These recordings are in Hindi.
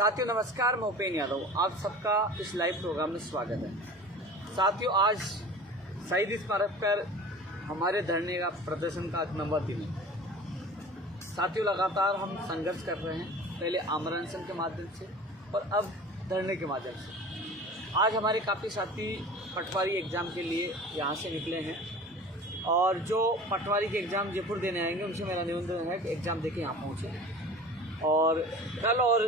साथियों नमस्कार, मैं उपेन यादव, आप सबका इस लाइव प्रोग्राम में स्वागत है। साथियों, आज शहीद स्मारक पर हमारे धरने का प्रदर्शन का 9वां दिन है। साथियों, लगातार हम संघर्ष कर रहे हैं, पहले आमरण अनशन के माध्यम से और अब धरने के माध्यम से। आज हमारे काफ़ी साथी पटवारी एग्ज़ाम के लिए यहाँ से निकले हैं और जो पटवारी के एग्ज़ाम जयपुर देने आएंगे उनसे मेरा निवेदन है कि एग्ज़ाम देके यहाँ पहुँचे। और कल और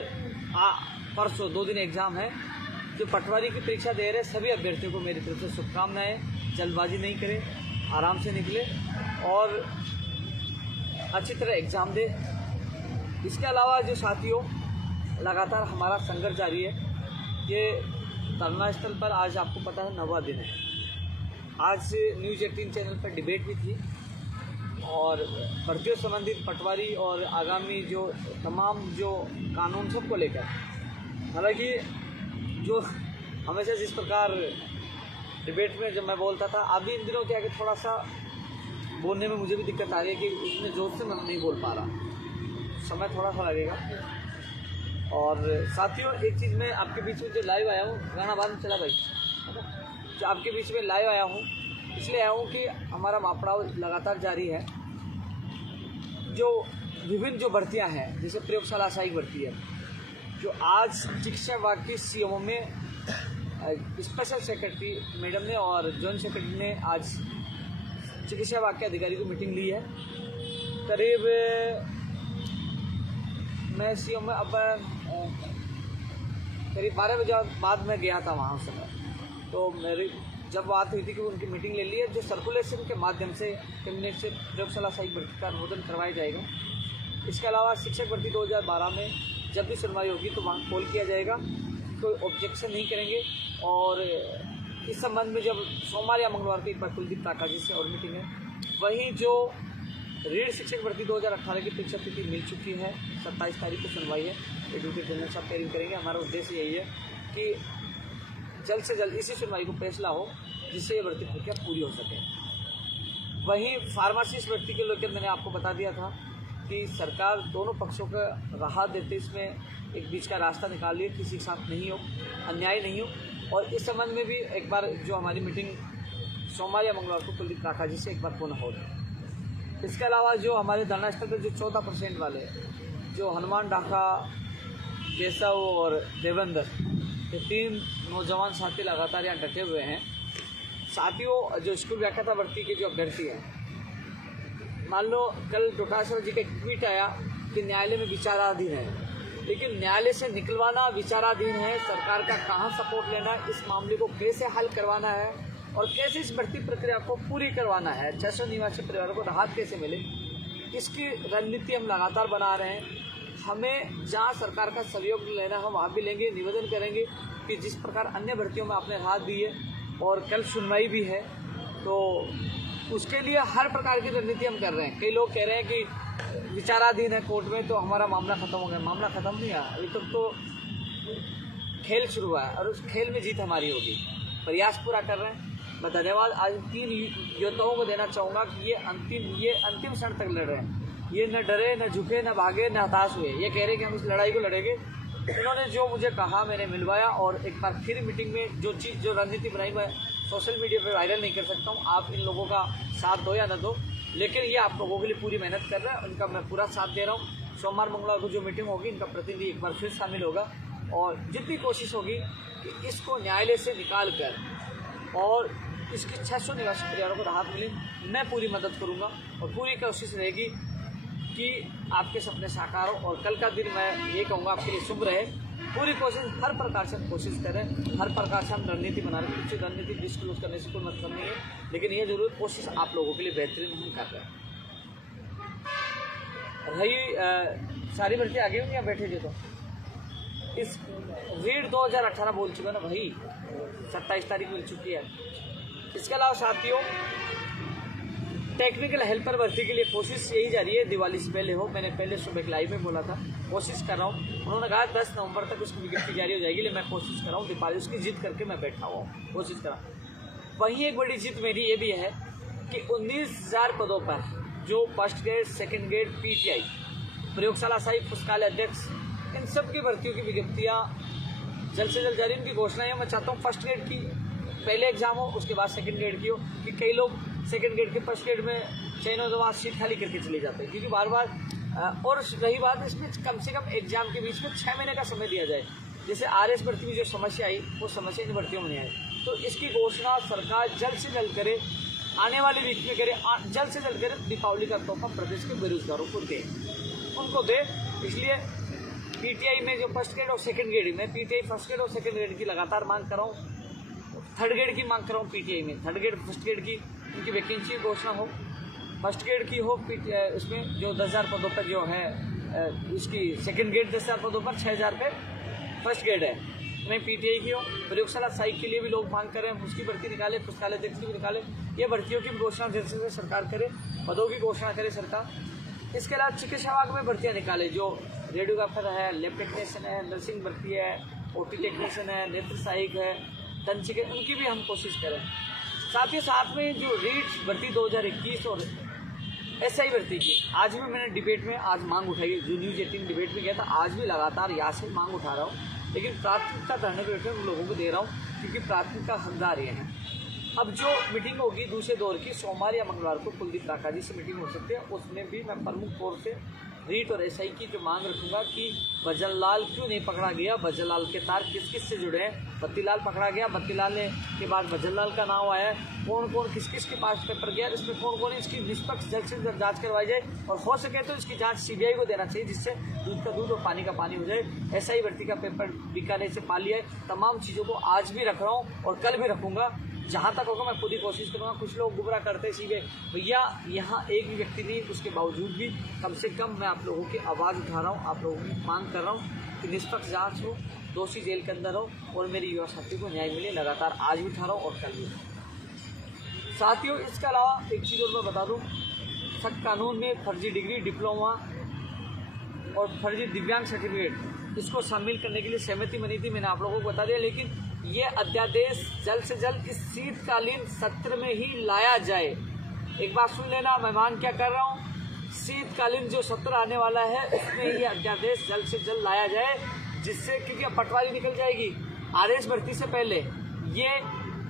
परसों 2 दिन एग्ज़ाम है। जो पटवारी की परीक्षा दे रहे सभी अभ्यर्थियों को मेरी तरफ से शुभकामनाएं। जल्दबाजी नहीं करें, आराम से निकले और अच्छी तरह एग्ज़ाम दे। इसके अलावा जो साथियों, लगातार हमारा संघर्ष जारी है। ये धरना स्थल पर आज आपको पता है 9वां दिन है। आज न्यूज़ 18 चैनल पर डिबेट भी थी और भर्तियों संबंधित पटवारी और आगामी जो तमाम जो कानून सबको लेकर, हालांकि जो हमेशा जिस प्रकार डिबेट में जब मैं बोलता था, अभी इन दिनों क्या है कि थोड़ा सा बोलने में मुझे भी दिक्कत आ रही है कि उतने जोर से मैं नहीं बोल पा रहा, समय थोड़ा सा लगेगा। और साथियों, एक चीज़ मैं आपके बीच में जो लाइव आया हूँ, गाना बाद में चला भाई, है ना, जो आपके बीच में लाइव आया हूँ इसलिए आया हूँ कि हमारा मापड़ाव लगातार जारी है। जो विभिन्न जो भर्तियाँ हैं, जैसे प्रयोगशाला सहायक भर्ती है, जो आज शिक्षा विभाग की सीएमओ में स्पेशल सेक्रेटरी मैडम ने और जॉइंट सेक्रेटरी ने आज चिकित्सा विभाग के अधिकारी को मीटिंग ली है। करीब मैं सीएमओ में अब करीब 12 बजे बाद में गया था वहाँ उस समय, तो मेरी जब बात हुई थी कि उनकी मीटिंग ले ली है, जो सर्कुलेशन के माध्यम से कैबिनेट से प्रयोगशाला सहायक भर्ती का अनुमोदन करवाया जाएगा। इसके अलावा शिक्षक भर्ती 2012 में जब भी सुनवाई होगी तो वहाँ कॉल किया जाएगा, कोई ऑब्जेक्शन नहीं करेंगे। और इस संबंध में जब सोमवार या मंगलवार को एक बार कुलदीप ताका जी से और मीटिंग है। वहीं जो रीढ़ शिक्षक भर्ती 2018 की परीक्षा तिथि मिल चुकी है, 27 तारीख को सुनवाई है। एडवोकेट जनरल साहब तैयारी करेंगे। हमारा उद्देश्य यही है कि जल्द से जल्द इसी सुनवाई को फैसला हो जिससे ये भर्ती प्रक्रिया पूरी हो सके। वहीं फार्मासिस्ट भर्ती के लेकर मैंने आपको बता दिया था कि सरकार दोनों पक्षों का राहत देते इसमें एक बीच का रास्ता निकाल लिया, किसी के साथ नहीं हो, अन्याय नहीं हो। और इस संबंध में भी एक बार जो हमारी मीटिंग सोमवार या मंगलवार को कुलदीप काका जी से एक बार पुनः होगी। इसके अलावा जो हमारे धरना स्थल पर जो 14% वाले, जो हनुमान ढाका, केशव और देवेंद्र, ये 3 नौजवान साथी लगातार यहाँ डटे हुए हैं। साथियों, जो स्कूल व्याख्याता भर्ती के जो अभ्यर्थी हैं, मान लो कल डोटासरा जी का एक ट्वीट आया कि न्यायालय में विचाराधीन है, लेकिन न्यायालय से निकलवाना विचाराधीन है, सरकार का कहाँ सपोर्ट लेना, इस मामले को कैसे हल करवाना है और कैसे इस भर्ती प्रक्रिया को पूरी करवाना है, 600 निवासी परिवारों को राहत कैसे मिले, इसकी रणनीति हम लगातार बना रहे हैं। हमें जहाँ सरकार का सहयोग लेना है वहाँ भी लेंगे। निवेदन करेंगे कि जिस प्रकार अन्य भर्तियों में आपने राहत दी है और कल सुनवाई भी है, तो उसके लिए हर प्रकार की रणनीति हम कर रहे हैं। कई लोग कह रहे हैं कि विचाराधीन है कोर्ट में तो हमारा मामला ख़त्म हो गया। मामला ख़त्म नहीं है, अभी तक तो खेल शुरू हुआ है और उस खेल में जीत हमारी होगी। प्रयास पूरा कर रहे हैं। मैं धन्यवाद आज 3 योद्धाओं को देना चाहूँगा कि ये अंतिम क्षण तक लड़ रहे हैं। ये न डरे, न झुके, न भागे, न हताश हुए। ये कह रहे कि हम इस लड़ाई को लड़ेंगे। इन्होंने जो मुझे कहा मैंने मिलवाया और एक बार फिर मीटिंग में जो रणनीति बनाई मैं सोशल मीडिया पे वायरल नहीं कर सकता हूँ। आप इन लोगों का साथ दो या न दो, लेकिन ये आप लोगों के लिए पूरी मेहनत कर रहे हैं, उनका मैं पूरा साथ दे रहा हूँ। सोमवार मंगलवार को जो मीटिंग होगी, इनका प्रतिनिधि एक बार फिर शामिल होगा और जितनी कोशिश होगी कि इसको न्यायालय से निकाल कर और इसकी 600 निवासी परिवारों को राहत मिले, मैं पूरी मदद करूँगा और पूरी कोशिश रहेगी कि आपके सपने साकार हो। और कल का दिन मैं ये कहूँगा आपके लिए शुभ रहे। पूरी कोशिश, हर प्रकार से कोशिश करें, हर प्रकार से हम रणनीति बना रहे हैं। कुछ रणनीति डिस्क्लोज करने से कोई मतलब नहीं है, लेकिन ये जरूर कोशिश आप लोगों के लिए बेहतरीन हम कर रहे हैं। रही सारी भर्ती आगे होंगी या बैठे थे, तो इस रीड 2018 बोल चुका ना भाई, 27 तारीख मिल चुकी है। इसके अलावा साथियों, टेक्निकल हेल्पर भर्ती के लिए कोशिश यही जारी है, दिवाली से पहले हो। मैंने पहले सुबह लाइव में बोला था, कोशिश कर रहा हूँ। उन्होंने कहा 10 नवंबर तक उसकी विज्ञप्ति जारी हो जाएगी, लेकिन मैं कोशिश कर रहा हूँ। दीपावली उसकी जीत करके मैं बैठा हुआ हूँ, कोशिश कर रहा हूँ। वहीं एक बड़ी जीत मेरी ये भी है कि 19,000 पदों पर जो first grade, second grade, PTI, प्रयोगशाला सहायक पुस्तकालय अध्यक्ष, इन सब की भर्तियों की विज्ञप्तियाँ जल्द से जल्द जारी। उनकी घोषणा है, मैं चाहता हूँ फर्स्ट ग्रेड की पहले एग्जाम हो, उसके बाद सेकंड ग्रेड की हो, कि कई लोग सेकंड ग्रेड के फर्स्ट ग्रेड में चयन के बाद सीट खाली करके चले जाते हैं, क्योंकि बार बार और रही बात इसमें कम से कम एग्जाम के बीच में 6 महीने का समय दिया जाए। जैसे RS भर्ती में जो समस्या आई, वो समस्या इन भर्तियों में नहीं आई। तो इसकी घोषणा सरकार जल्द से जल्द करे, आने वाले वीक में करे, जल्द से जल्द करे। दीपावली का तोहफा प्रदेश के बेरोजगारों को दे, उनको दे। इसलिए PTI में जो फर्स्ट ग्रेड और सेकंड ग्रेड में, PTI फर्स्ट ग्रेड और सेकंड ग्रेड की लगातार मांग कर रहा हूँ, थर्ड ग्रेड की मांग कर रहा हूँ। PTI में थर्ड ग्रेड फर्स्ट ग्रेड की उनकी वैकेंसी की घोषणा हो, फर्स्ट ग्रेड की हो, उसमें जो 10,000 पदों पर जो है उसकी सेकंड ग्रेड 10,000 पदों पर 6,000 पे फर्स्ट ग्रेड है, नहीं PTI की हो। प्रयोगशाला सहायक के लिए भी लोग मांग करें, उसकी भर्ती निकाले, पुस्तकालय अध्यक्ष की भी निकाले। ये भर्तियों की घोषणा जैसे जैसे सरकार करे, पदों की घोषणा करे सरकार। इसके अलावा चिकित्सा विभाग में भर्तियाँ निकाले, जो रेडियोग्राफर है, लैब टेक्नीशियन है, नर्सिंग भर्ती है, OT टेक्नीशियन है, नेत्र सहायक है, दंत चिकित्सक, उनकी भी हम कोशिश करें। साथ ही साथ में जो रीट भर्ती 2021 और SI भर्ती की, आज भी मैंने डिबेट में आज मांग उठाई, जो न्यूज़ 18 डिबेट में गया था, आज भी लगातार यहाँ से मांग उठा रहा हूँ। लेकिन प्राथमिकता धरने पे उन लोगों को दे रहा हूँ, क्योंकि प्राथमिकता हकदार ये हैं। अब जो मीटिंग होगी दूसरे दौर की, सोमवार या मंगलवार को कुलदीप राका जी से मीटिंग हो सकती है, उसमें भी मैं प्रमुख तौर से रीट और SI की जो मांग रखूंगा कि भजनलाल क्यों नहीं पकड़ा गया, भजनलाल के तार किस किस से जुड़े हैं। बत्तीलाल पकड़ा गया, बत्तीलाल ने के बाद भजनलाल का नाम आया है, कौन कौन किस किस के पास पेपर गया, इसमें कौन कौन, इसकी निष्पक्ष जल्द से जल्द जाँच करवाई जाए, और हो सके तो इसकी जाँच CBI को देना चाहिए, जिससे दूध का दूध और पानी का पानी हो जाए। SI भर्ती का पेपर बीकानेर से पा लिया है। तमाम चीज़ों को आज भी रख रहा हूँ और कल भी रखूँगा, जहाँ तक होगा मैं खुद ही कोशिश करूँगा। कुछ लोग गुमराह करते हैं सीधे, भैया यहाँ एक भी व्यक्ति नहीं, उसके बावजूद भी कम से कम मैं आप लोगों की आवाज़ उठा रहा हूँ, आप लोगों की मांग कर रहा हूँ कि निष्पक्ष जांच हो, दोषी जेल के अंदर हो और मेरी युवा साथी को न्याय मिले। लगातार आज भी उठा रहा हूँ और कल भी। साथियों, इसके अलावा एक चीज़ और मैं बता दूँ, सख्त कानून में फर्जी डिग्री, डिप्लोमा और फर्जी दिव्यांग सर्टिफिकेट, इसको शामिल करने के लिए सहमति बनी थी, मैंने आप लोगों को बता दिया। लेकिन ये अध्यादेश जल्द से जल्द इस शीतकालीन सत्र में ही लाया जाए। एक बात सुन लेना, मैं मांग क्या कर रहा हूँ, शीतकालीन जो सत्र आने वाला है उसमें ये अध्यादेश जल्द से जल्द लाया जाए, जिससे, क्योंकि अब पटवारी निकल जाएगी, RS भर्ती से पहले ये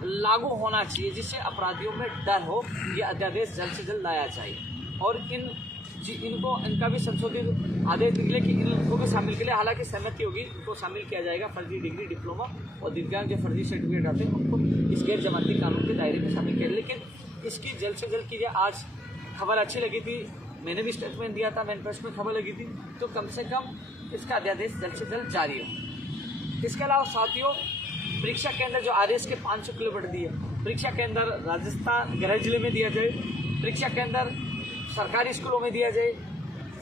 लागू होना चाहिए, जिससे अपराधियों में डर हो। ये अध्यादेश जल्द से जल्द लाया जाए और इनका भी संशोधित आदेश निकले कि इनको भी शामिल के लिए, हालांकि सहमति होगी, इनको शामिल किया जाएगा। फर्जी डिग्री, डिप्लोमा और दिव्यांग जो फर्जी सर्टिफिकेट आते हैं उनको इस गैर जमानती कानून के दायरे में शामिल किया। लेकिन इसकी जल्द से जल्द कीजिए। आज खबर अच्छी लगी थी, मैंने भी स्टेटमेंट दिया था, मैनिफेस्टो में खबर लगी थी, तो कम से कम इसका अध्यादेश जल्द से जल्द जारी हो। इसके अलावा साथियों, परीक्षा केंद्र जो RS के 500 किलोमीटर दिए, परीक्षा केंद्र राजस्थान गृह जिले में दिया जाए, परीक्षा केंद्र सरकारी स्कूलों में दिया जाए,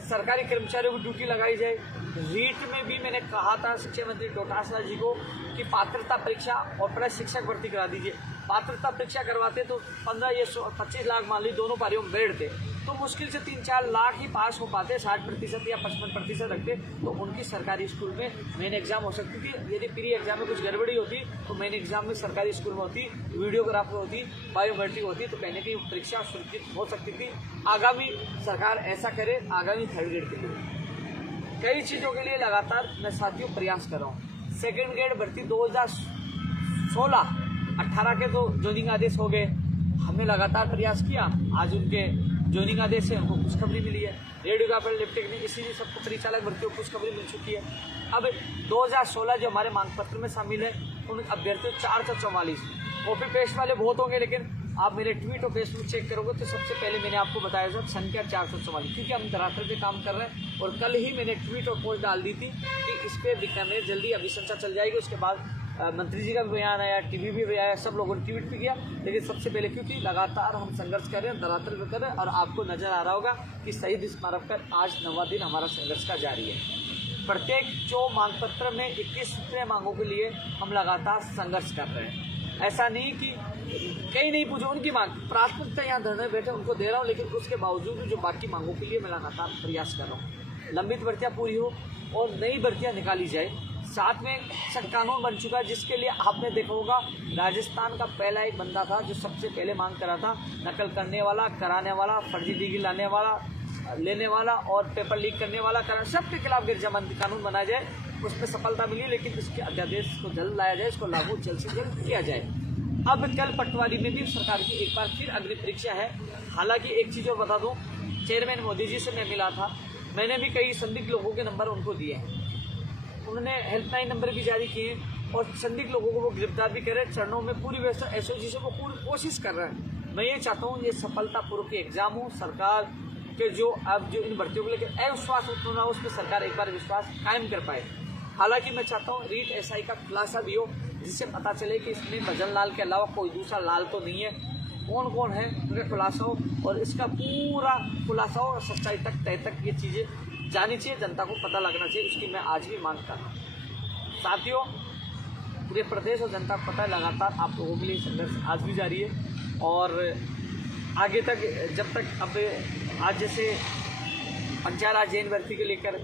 सरकारी कर्मचारियों को ड्यूटी लगाई जाए। रीट में भी मैंने कहा था शिक्षा मंत्री डोटासरा जी को कि पात्रता परीक्षा और प्लस शिक्षक भर्ती करा दीजिए। पात्रता परीक्षा करवाते तो 15 या 25 लाख मान ली दोनों पारियों में बैठते, तो मुश्किल से 3-4 लाख ही पास हो पाते, 60% या 55% रखते, तो उनकी सरकारी स्कूल में मेन एग्जाम हो सकती थी। यदि प्री एग्जाम में कुछ गड़बड़ी होती तो मेन एग्जाम में सरकारी स्कूल में होती, वीडियोग्राफर होती, बायोमेट्रिक होती, तो कहने की परीक्षा सुरक्षित हो सकती थी। आगामी सरकार ऐसा करे, आगामी थर्ड ग्रेड के लिए कई चीज़ों के लिए लगातार मैं साथियों प्रयास कर रहा हूँ। सेकेंड ग्रेड भर्ती 2016-18 के तो ज्वाइनिंग आदेश हो गए, हमने लगातार प्रयास किया, आज उनके ज्वाइनिंग आदेश से हमको खुशखबरी मिली है। रेडियोग्राफर, लैब टेक्नीशियन, इसीलिए सबको परिचालक भर्तियों को खुशखबरी मिल चुकी है। अब 2016 जो हमारे मांग पत्र में शामिल है, उन अभ्यर्थियों 444, कॉपी पेस्ट वाले बहुत होंगे, लेकिन आप मेरे ट्वीट और फेसबुक चेक करोगे तो सबसे पहले मैंने आपको बताया था संख्या 444, क्योंकि हम धरातल पे काम कर रहे हैं। और कल ही मैंने ट्वीट और पोस्ट डाल दी थी कि इस पर बीकानेर जल्दी अभिशंसा चल जाएगी। उसके बाद मंत्री जी का भी बयान आया, टीवी भी आया, सब लोगों ने ट्वीट भी किया। लेकिन सबसे पहले क्योंकि लगातार हम संघर्ष कर रहे हैं, धरातल पे कर रहे हैं, और आपको नजर आ रहा होगा कि शहीद स्मारक पर आज 9वां दिन हमारा संघर्ष का जारी है। प्रत्येक जो मांग पत्र में 21 मांगों के लिए हम लगातार संघर्ष कर रहे हैं। ऐसा नहीं कि कहीं नहीं पूछो, उनकी मांग प्राथमिकता यहाँ धरने बैठे उनको दे रहा हूँ, लेकिन उसके बावजूद जो बाकी मांगों के लिए मैं लगातार प्रयास कर रहा हूँ। लंबित भर्तियाँ पूरी हो और नई भर्तियाँ निकाली जाए। साथ में सख्त कानून बन चुका है, जिसके लिए आपने देखा होगा राजस्थान का पहला एक बंदा था जो सबसे पहले मांग करा था, नकल करने वाला, कराने वाला, फर्जी डिग्री लाने वाला, लेने वाला और पेपर लीक करने वाला कारण सबके खिलाफ गिरजामंदी कानून बनाया जाए। उसमें सफलता मिली, लेकिन इसके अध्यादेश को जल्द लाया जाए, इसको लागू जल्द से जल्द किया जाए। अब कल पटवारी में भी सरकार की एक बार फिर अग्नि परीक्षा है। हालांकि एक चीज़ और बता दूं, चेयरमैन मोदी जी से मैं मिला था, मैंने भी कई संदिग्ध लोगों के नंबर उनको दिए हैं, उन्होंने हेल्पलाइन नंबर भी जारी किए और संदिग्ध लोगों को वो गिरफ्तार भी कर रहे हैं। चरणों में पूरी व्यवस्था एसओजी से वो पूरी कोशिश कर रहे हैं। मैं ये चाहता हूँ ये सफलतापूर्वक एग्जाम हो, सरकार के जो अब जो इन भर्तियों को लेकर अविश्वास उत्पन्न हो, उस पर सरकार एक बार विश्वास कायम कर पाए। हालांकि मैं चाहता हूँ रीट एसआई का खुलासा भी हो, जिससे पता चले कि इसमें भजन लाल के अलावा कोई दूसरा लाल तो नहीं है, कौन कौन है उनका खुलासा हो और इसका पूरा खुलासा हो, सच्चाई तक तय तक ये चीज़ें जानी चाहिए, जनता को पता लगना चाहिए। उसकी मैं आज भी मांग कर रहा हूँ। साथियों, पूरे प्रदेश और जनता को पता है लगातार आप लोगों के लिए संघर्ष आज भी जारी है और आगे तक जब तक अब आज जैसे पंचायत राज जैन भर्ती को लेकर,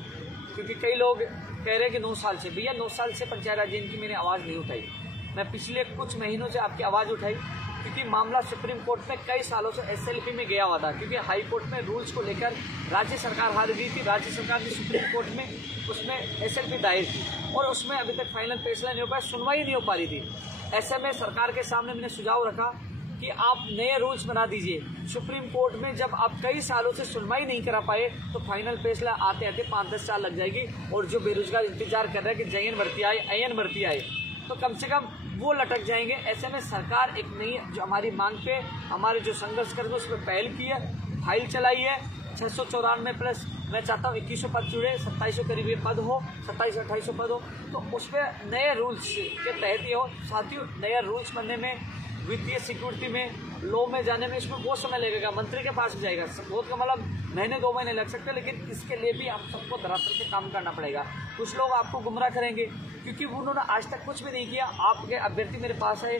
क्योंकि कई लोग कह रहे हैं कि 9 साल से, भैया 9 साल से पंचायत राज जैन की मैंने आवाज़ नहीं उठाई। मैं पिछले कुछ महीनों से आपकी आवाज़ उठाई क्योंकि मामला सुप्रीम कोर्ट में कई सालों से एसएलपी में गया हुआ था, क्योंकि हाई कोर्ट में रूल्स को लेकर राज्य सरकार हार गई थी। राज्य सरकार ने सुप्रीम कोर्ट में उसमें एसएलपी दायर की और उसमें अभी तक फाइनल फैसला नहीं हो पाया, सुनवाई नहीं हो पा रही थी। ऐसे में सरकार के सामने मैंने सुझाव रखा कि आप नए रूल्स बना दीजिए। सुप्रीम कोर्ट में जब आप कई सालों से सुनवाई नहीं करा पाए तो फाइनल फैसला आते आते 5-10 साल लग जाएगी और जो बेरोजगार इंतजार कर रहे हैं कि जयन भर्ती आए, अयन भर्ती आए, तो कम से कम वो लटक जाएंगे। ऐसे में सरकार एक नई जो हमारी मांग पे हमारे जो संघर्ष कर्मी उस पर पहल की है, फाइल चलाई है 694 प्लस। मैं चाहता हूँ 2100 पद जुड़े, 2700 करीब ये पद हो, 2700-2800 पद हो, तो उस पर नए रूल्स के तहत ये हो। साथियों, नए रूल्स बनने में, वित्तीय सिक्योरिटी में, लॉ में जाने में इसमें बहुत समय लगेगा, मंत्री के पास जाएगा, बहुत का मतलब महीने 2 महीने लग सकते हैं, लेकिन इसके लिए भी आप सबको धरातल पे काम करना पड़ेगा। कुछ लोग आपको गुमराह करेंगे क्योंकि उन्होंने आज तक कुछ भी नहीं किया। आपके अभ्यर्थी मेरे पास आए,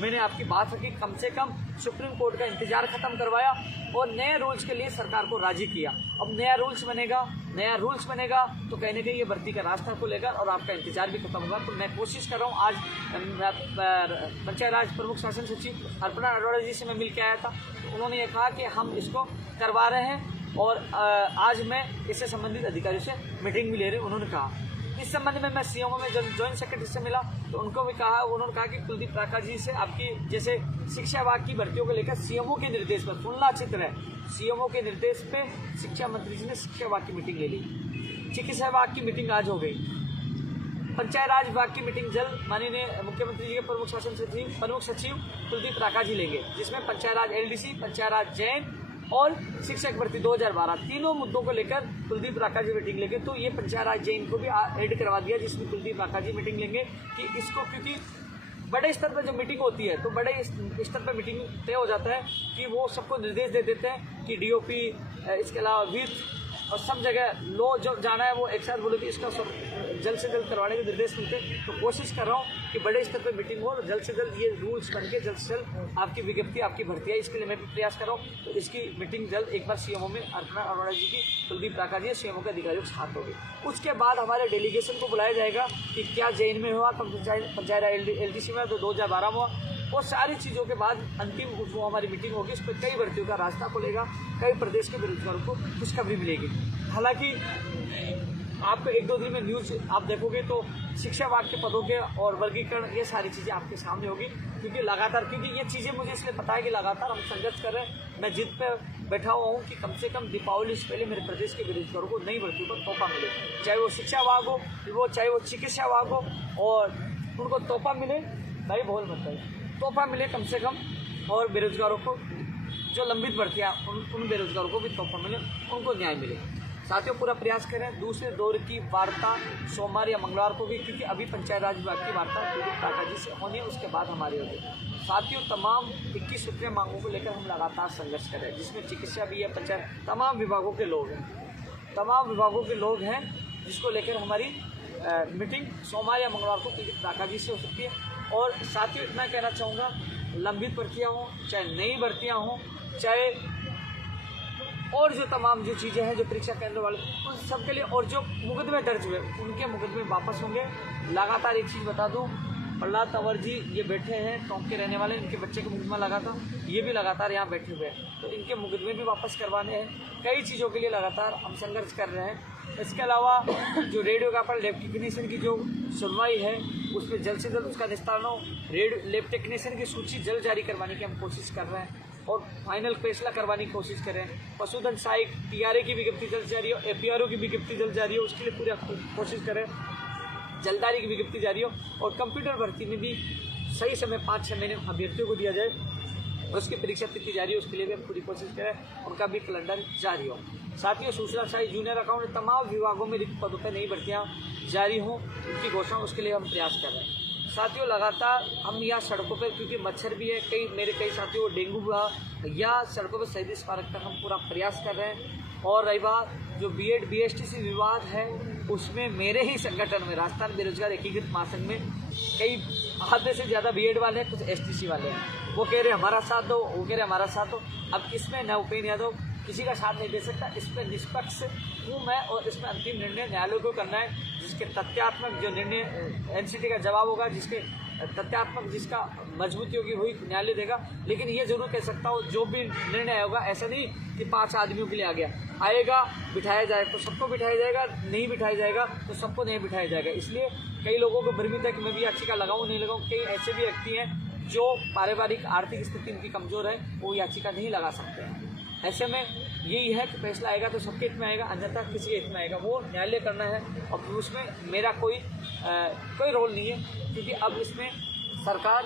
मैंने आपकी बात रखी, कम से कम सुप्रीम कोर्ट का इंतजार खत्म करवाया और नए रूल्स के लिए सरकार को राजी किया। अब नया रूल्स बनेगा तो कहीं ना कहीं ये भर्ती का रास्ता खुलेगा और आपका इंतजार भी खत्म होगा। तो मैं कोशिश कर रहा हूँ, आज पंचायत राज प्रमुख शासन सचिव अर्पणा अरोड़ा जी से मैं मिल के आया था, तो उन्होंने ये कहा कि हम इसको करवा रहे हैं और आज मैं इससे संबंधित अधिकारियों से मीटिंग भी ले रही हूँ। उन्होंने कहा इस संबंध में मैं सीएमओ में जॉइंट सेक्रेटरी से मिला तो उनको भी कहा, उन्होंने कहा कि कुलदीप राका जी से आपकी जैसे शिक्षा विभाग की भर्तियों को लेकर सीएमओ के निर्देश पर, सुनना अच्छी तरह, सीएमओ के निर्देश पे शिक्षा मंत्री जी ने शिक्षा विभाग की मीटिंग ले ली। चिकित्सा विभाग की मीटिंग आज हो गई, पंचायत राज विभाग की मीटिंग जल्द माननीय मुख्यमंत्री जी के प्रमुख सचिव कुलदीप राका जी लेंगे, जिसमें पंचायत राज एलडीसी, पंचायत राज जैन और शिक्षक भर्ती 2012 तीनों मुद्दों को लेकर कुलदीप राका जी मीटिंग लेंगे। तो ये पंचायत राज जैन को भी ऐड करवा दिया, जिसमें कुलदीप राका जी मीटिंग लेंगे कि इसको, क्योंकि बड़े स्तर पर जो मीटिंग होती है तो बड़े स्तर पर मीटिंग तय हो जाता है कि वो सबको निर्देश दे देते हैं कि डीओपी, इसके अलावा वित्त और सब जगह लो जो जाना है वो एक साथ बोले कि इसका जल्द से जल्द करवाने के निर्देश मिलते हैं। तो कोशिश कर रहा हूँ कि बड़े स्तर पर मीटिंग हो, जल्द से जल्द ये रूल्स बन के जल्द से जल्द आपकी विज्ञप्ति, आपकी भर्ती है, इसके लिए मैं भी प्रयास कर रहा हूँ। तो इसकी मीटिंग जल्द एक बार सीएमओ में अर्पणा अरोड़ा जी की, कुलदीप राका जी सीएमओ के अधिकारियों के साथ होगी। उसके बाद हमारे डेलीगेशन को बुलाया जाएगा कि क्या जैन में हुआ, पंचायत एलडीसी में तो 2012 में हुआ, और सारी चीज़ों के बाद अंतिम वो हमारी मीटिंग होगी। उस पर कई भर्तियों का रास्ता खुलेगा, कई प्रदेश के बेरोजगारों को खुशखबरी मिलेगी। हालांकि आपको 1-2 दिन में न्यूज़ आप देखोगे तो शिक्षा विभाग के पदों के और वर्गीकरण, ये सारी चीज़ें आपके सामने होगी, क्योंकि लगातार, क्योंकि ये चीज़ें मुझे इसलिए पता है कि लगातार हम संघर्ष कर रहे हैं। मैं जिद पर बैठा हुआ हूँ कि कम से कम दीपावली से पहले मेरे प्रदेश के बेरोजगारों को नई भर्तियों पर तोहफा मिले, चाहे वो शिक्षा विभाग हो, चाहे वो चिकित्सा विभाग हो, और उनको तोहफा मिले, भाई बोल मत है, तोहफा मिले कम से कम, और बेरोजगारों को जो लंबित भर्तियाँ उन बेरोजगारों को भी तोहफा मिले, उनको न्याय मिले। साथियों, पूरा प्रयास करें दूसरे दौर की वार्ता सोमवार या मंगलवार को भी, क्योंकि अभी पंचायत राज विभाग की वार्ता कुलदीप राका जी से होनी है, उसके बाद हमारी होगी। साथियों, तमाम 21 सूत्रीय मांगों को लेकर हम लगातार संघर्ष कर रहे हैं, जिसमें चिकित्सा भी है, पंचायत, तमाम विभागों के लोग हैं, जिसको लेकर हमारी मीटिंग सोमवार या मंगलवार को कुलदीप राका जी से हो सकती है। और साथियों, इतना कहना चाहूँगा, लंबित भर्तियाँ हों, चाहे नई भर्तियाँ हों, चाहे और जो तमाम जो चीज़ें हैं जो परीक्षा केंद्र वाले, उन सब के लिए, और जो मुकदमे दर्ज हुए उनके मुकदमे वापस होंगे। लगातार एक चीज़ बता दूं, प्रहलाद तंवर जी ये बैठे हैं, टोंक के रहने वाले, इनके बच्चे को मुकदमा लगा था, ये भी लगातार यहाँ बैठे हुए हैं। तो इनके मुकदमे भी वापस करवाने हैं। कई चीज़ों के लिए लगातार हम संघर्ष कर रहे हैं। इसके अलावा जो रेडियोग्राफर लैब टेक्नीशियन की जो सुनवाई है उस पर जल्द से जल्द उसका निस्तारण हो। लैब टेक्नीशियन की सूची जल्द जारी करवाने की हम कोशिश कर रहे हैं और फाइनल फैसला करवाने की कोशिश कर रहे हैं। पशुधन सहायक TRA की विज्ञप्ति जल्द जारी हो, FPRO की विज्ञप्ति जल्द जारी हो, उसके लिए पूरी कोशिश करें। जल्दारी की विज्ञप्ति जारी हो और कंप्यूटर भर्ती में भी सही समय 5-6 महीने अभ्यर्थियों को दिया जाए, उसकी परीक्षा तिथि जारी हो, उसके लिए भी हम पूरी कोशिश करें। उनका भी कैलेंडर जारी हो। साथियों, सूचना सहायक, जूनियर अकाउंट, तमाम विभागों में रिक्त पदों पर नई भर्तियाँ जारी हों, उनकी घोषणा, उसके लिए हम प्रयास कर रहे हैं। साथियों, लगातार हम यहाँ सड़कों पर, क्योंकि मच्छर भी है, मेरे कई साथियों को डेंगू हुआ, या सड़कों पर शहीद स्मारक तक हम पूरा प्रयास कर रहे हैं। और रही बात जो BEd BSTC विवाद है, उसमें मेरे ही संगठन में, राजस्थान बेरोजगार एकीकृत महासंघ में, कई आधे से ज़्यादा BEd वाले हैं, कुछ STC वाले हैं। वो कह रहे हमारा साथ दो, वो कह रहे हमारा साथ दो। अब इसमें न उपेन्द्र यादव किसी का साथ नहीं दे सकता। इस पर निष्पक्ष हूँ मैं और इसमें अंतिम निर्णय न्यायालय को करना है, जिसके तथ्यात्मक जो निर्णय NCT का जवाब होगा, जिसके तथ्यात्मक जिसका मजबूती होगी वही न्यायालय देगा। लेकिन ये जरूर कह सकता हूँ, जो भी निर्णय होगा, ऐसा नहीं कि 5 आदमियों के लिए आ गया, आएगा बिठाया जाएगा तो सबको बिठाया जाएगा, नहीं बिठाया जाएगा तो सबको नहीं बिठाया जाएगा। इसलिए कई लोगों को भ्रमित है कि मैं भी याचिका लगाऊँ नहीं लगाऊँ। कई ऐसे भी व्यक्ति हैं जो पारिवारिक आर्थिक स्थिति इनकी कमज़ोर है, वो याचिका नहीं लगा सकते हैं। ऐसे में यही है कि फैसला आएगा तो सबके हित में आएगा, अन्यथा किसी के हित में आएगा, वो न्यायालय करना है। और उसमें मेरा कोई रोल नहीं है, क्योंकि अब इसमें सरकार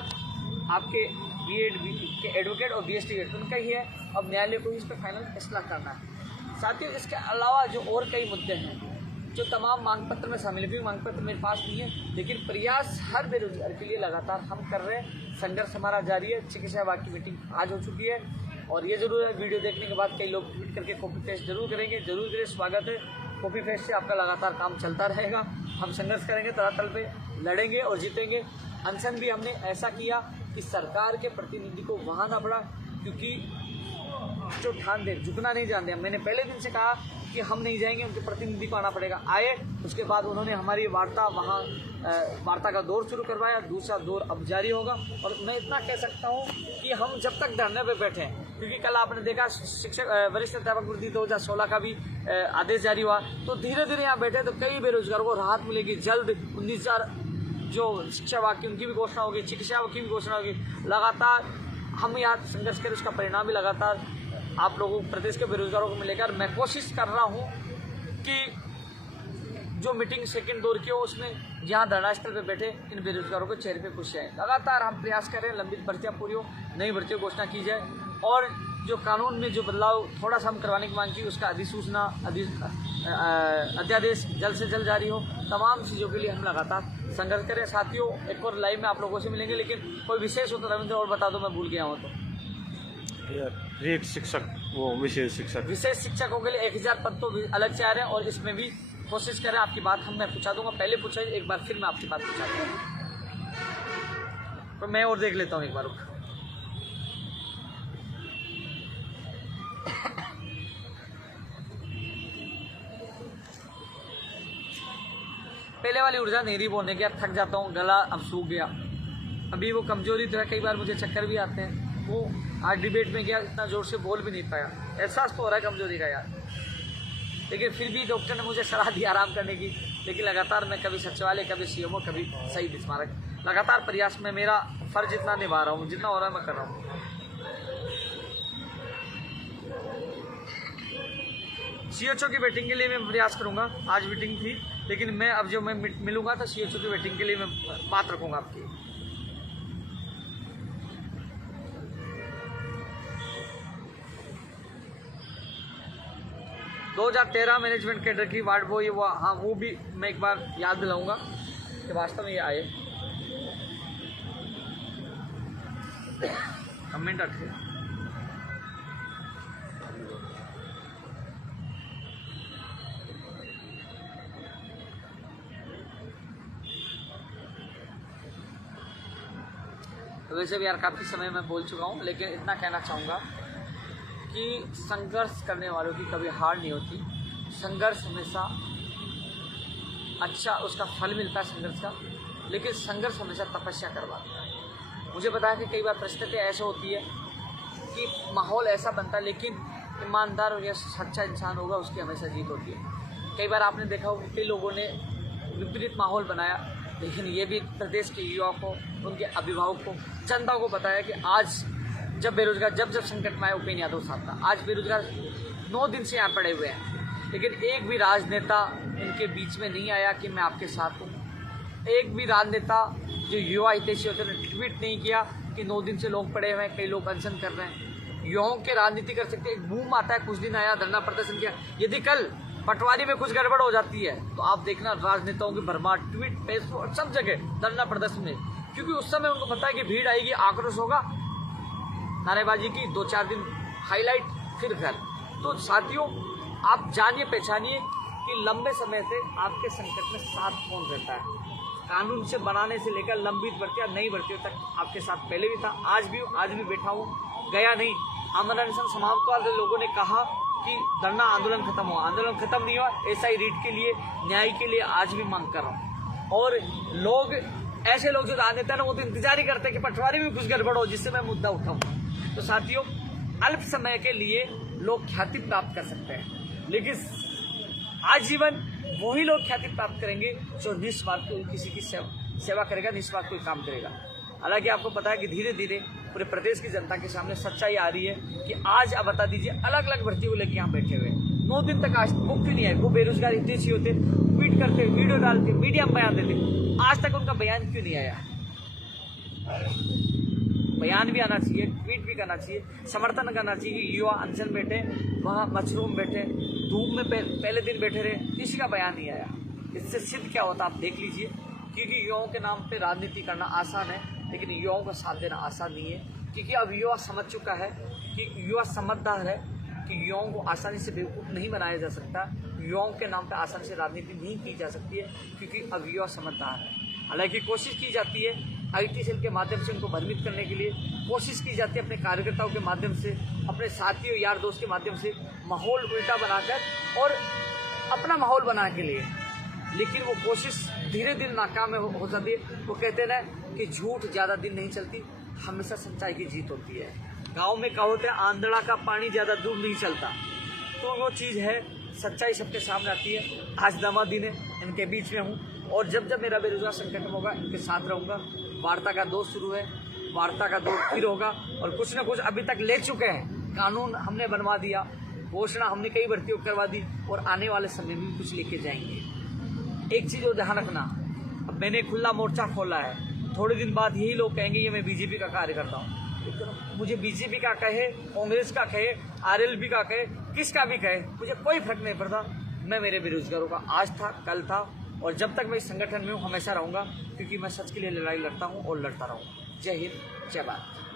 आपके BEd के एडवोकेट और BST उनका ही है। अब न्यायालय को इस पर फाइनल फैसला करना है। साथियों, इसके अलावा जो और कई मुद्दे हैं जो तमाम मांग पत्र में शामिल है, मांग पत्र मेरे पास नहीं है, लेकिन प्रयास हर बेरोजगार के लिए लगातार हम कर रहे हैं। संघर्ष हमारा जारी है। चिकित्सा विभाग की मीटिंग आज हो चुकी है और ये जरूर है, वीडियो देखने के बाद कई लोग ट्वीट करके कॉपी पेस्ट जरूर करेंगे, जरूर करें, स्वागत है। कॉपी पेस्ट से आपका लगातार काम चलता रहेगा। हम संघर्ष करेंगे, तल पे लड़ेंगे और जीतेंगे। अनशन भी हमने ऐसा किया कि सरकार के प्रतिनिधि को वहाँ ना पड़ा, क्योंकि जो ठान दे, झुकना नहीं जानते। मैंने पहले दिन से कहा कि हम नहीं जाएंगे, उनके प्रतिनिधि को आना पड़ेगा। आए, उसके बाद उन्होंने हमारी वार्ता वहाँ वार्ता का दौर शुरू करवाया, दूसरा दौर अब जारी होगा। और मैं इतना कह सकता हूँ कि हम जब तक धरने पे बैठे हैं, क्योंकि कल आपने देखा शिक्षक वरिष्ठ अध्यापक वृत्ति 2016 का भी आदेश जारी हुआ, तो धीरे धीरे यहाँ बैठे तो कई बेरोजगारों को राहत मिलेगी। जल्द 19,000 जो शिक्षा विभाग की उनकी भी घोषणा होगी, चिकित्सा विभाग की भी घोषणा होगी। लगातार हम यहाँ संघर्ष करें, उसका परिणाम भी लगातार आप लोगों प्रदेश के बेरोजगारों को मिलेगा। और मैं कोशिश कर रहा हूँ कि जो मीटिंग सेकंड दौर की हो, उसमें जहाँ धरना स्थल पर बैठे इन बेरोजगारों के चेहरे पे खुशी आए। लगातार हम प्रयास करें, लंबित भर्तियाँ पूरी हो, नई भर्तियों की घोषणा की जाए, और जो कानून में जो बदलाव थोड़ा सा हम करवाने की मांग की, उसका अधिसूचना अध्यादेश जल्द से जल्द जारी हो। तमाम चीज़ों के लिए हम लगातार संघर्ष करें। साथियों, एक और लाइव में आप लोगों से मिलेंगे, लेकिन कोई विशेष हो तो रविंद्र और बता दो, मैं भूल गया हूँ तो। एक शिक्षक, वो विशेष शिक्षकों के लिए 1000 पद तो अलग से आ रहे हैं, और इसमें भी कोशिश करें। आपकी बात मैं पूछा दूंगा, पहले पूछा, एक बार फिर मैं आपकी बात पूछा दूँगा, तो मैं और देख लेता हूँ एक बार। पहले वाली ऊर्जा नहीं रही बोलने की, थक जाता हूँ, गला अब सूख गया। अभी वो कमजोरी तो है, कई बार मुझे चक्कर भी आते हैं। वो आज डिबेट में गया, इतना ज़ोर से बोल भी नहीं पाया, एहसास तो हो रहा है कमजोरी का यार। लेकिन फिर भी डॉक्टर ने मुझे सलाह दी आराम करने की। लेकिन लगातार मैं कभी सचिवालय, कभी CMO, कभी शहीद स्मारक, लगातार प्रयास में मेरा फर्ज इतना निभा रहा हूँ, जितना हो रहा है मैं कर रहा हूँ। CHO की वेटिंग के लिए मैं प्रयास करूँगा। आज मीटिंग थी, लेकिन मैं अब जो मैं मिलूँगा तो CHO की वेटिंग के लिए मैं बात रखूँगा आपकी। दो 2013 मैनेजमेंट कैडर की वार्ड बॉय, हाँ, वो भी मैं एक बार याद दिलाऊंगा कि वास्तव में ये आए। कमेंट रखे। तो वैसे भी यार काफ़ी समय मैं बोल चुका हूँ, लेकिन इतना कहना चाहूँगा कि संघर्ष करने वालों की कभी हार नहीं होती। संघर्ष हमेशा अच्छा उसका फल मिलता है संघर्ष का। लेकिन संघर्ष हमेशा तपस्या करवाता है। मुझे पता है कि कई बार परिस्थिति ऐसा होती है कि माहौल ऐसा बनता है, लेकिन ईमानदार और या सच्चा इंसान होगा उसकी हमेशा जीत होती है। कई बार आपने देखा होगा कई लोगों ने विपरीत माहौल बनाया, लेकिन ये भी प्रदेश के युवा को, उनके अभिभावक को, जनता को बताया कि आज जब बेरोजगार जब संकट में आए उपेंद्र यादव साथ था। आज बेरोजगार 9 दिन से यहाँ पड़े हुए हैं, लेकिन एक भी राजनेता इनके बीच में नहीं आया कि मैं आपके साथ हूँ। एक भी राजनेता जो युवा हितैषी होते हैं ट्वीट नहीं किया कि 9 दिन से लोग पड़े हुए हैं, कई लोग अनशन कर रहे हैं। युवाओं के राजनीति कर सकते हैं। एक बूम आता है, कुछ दिन आया, धरना प्रदर्शन किया। यदि कल पटवारी में कुछ गड़बड़ हो जाती है तो आप देखना राजनेताओं की भरमार ट्वीट, फेसबुक, सब जगह धरना प्रदर्शन में, क्योंकि उस समय उनको पता है कि भीड़ आएगी, आक्रोश होगा, नारेबाजी की, 2-4 दिन हाईलाइट, फिर घर। तो साथियों, आप जानिए पहचानिए कि लंबे समय से आपके संकट में साथ कौन रहता है। कानून से बनाने से लेकर लंबित भर्तियां, नई भर्तियों तक आपके साथ पहले भी था, आज भी बैठा हूँ, गया नहीं। आमरण अनशन समाप्त हुआ तो लोगों ने कहा कि धरना आंदोलन खत्म हुआ, आंदोलन खत्म नहीं हुआ। एसआई रीट के लिए, न्याय के लिए आज भी मांग कर रहा हूँ। और लोग, ऐसे लोग जो राजनेता है ना, वो तो इंतजार ही करते हैं कि पटवारी में कुछ गड़बड़ हो जिससे मैं मुद्दा उठाऊँ। तो साथियों, अल्प समय के लिए लोग ख्याति प्राप्त कर सकते हैं, लेकिन आजीवन वही लोग ख्याति प्राप्त करेंगे जो निस्वार्थ कोई किसी की सेवा करेगा, निस्वार्थ कोई काम करेगा। हालांकि आपको पता है कि धीरे धीरे पूरे प्रदेश की जनता के सामने सच्चाई आ रही है कि आज आप बता दीजिए, अलग अलग भर्तियों को लेकर यहाँ बैठे हुए 9 दिन तक आज वो क्यों नहीं आए। वो बेरोजगार हितैषी होते, ट्वीट करते, वीडियो डालते, मीडिया में बयान देते, आज तक उनका बयान क्यों नहीं आया। बयान भी आना चाहिए, ट्वीट भी करना चाहिए, समर्थन करना चाहिए कि युवा अनशन बैठे, वहाँ मशरूम बैठे, धूप में पहले दिन बैठे रहे, किसी का बयान नहीं आया। इससे सिद्ध क्या होता आप देख लीजिए, क्योंकि युवाओं के नाम पे राजनीति करना आसान है, लेकिन युवाओं का साथ देना आसान नहीं है। क्योंकि अब युवा समझ चुका है कि युवा समझदार है कि युवाओं को आसानी से बेवकूफ़ नहीं बनाया जा सकता, युवाओं के नाम पे आसानी से राजनीति नहीं की जा सकती है, क्योंकि अब युवा समझदार है। हालांकि कोशिश की जाती है IT सेल के माध्यम से उनको भ्रमित करने के लिए, कोशिश की जाती है अपने कार्यकर्ताओं के माध्यम से, अपने साथियों यार दोस्त के माध्यम से माहौल उल्टा बनाकर और अपना माहौल बनाने के लिए, लेकिन वो कोशिश धीरे धीरे नाकाम हो जाती है। वो कहते हैं ना कि झूठ ज़्यादा दिन नहीं चलती, हमेशा सच्चाई की जीत होती है। गांव में कहावत है, आंधड़ा का पानी ज़्यादा दूर नहीं चलता, तो वो चीज़ है, सच्चाई सबके सामने आती है। आज दमा दिन है, इनके बीच में हूँ, और जब जब मेरा बेरोजगार संकट में होगा इनके साथ रहूँगा। वार्ता का दौर शुरू है, वार्ता का दौर फिर होगा, और कुछ ना कुछ अभी तक ले चुके हैं। कानून हमने बनवा दिया, घोषणा हमने कई भर्तियों करवा दी, और आने वाले समय में कुछ लेके जाएंगे। एक चीज़ और ध्यान रखना, अब मैंने खुला मोर्चा खोला है, थोड़े दिन बाद यही लोग कहेंगे ये मैं बीजेपी का कार्य करता हूँ। मुझे बीजेपी का कहे, कांग्रेस का कहे, RLB का कहे, किसका भी कहे, मुझे कोई फर्क नहीं पड़ता। मैं मेरे बेरोजगारों का आज था, कल था, और जब तक मैं इस संगठन में हूँ हमेशा रहूँगा, क्योंकि मैं सच के लिए लड़ाई लड़ता हूँ और लड़ता रहूँगा। जय हिंद, जय भारत।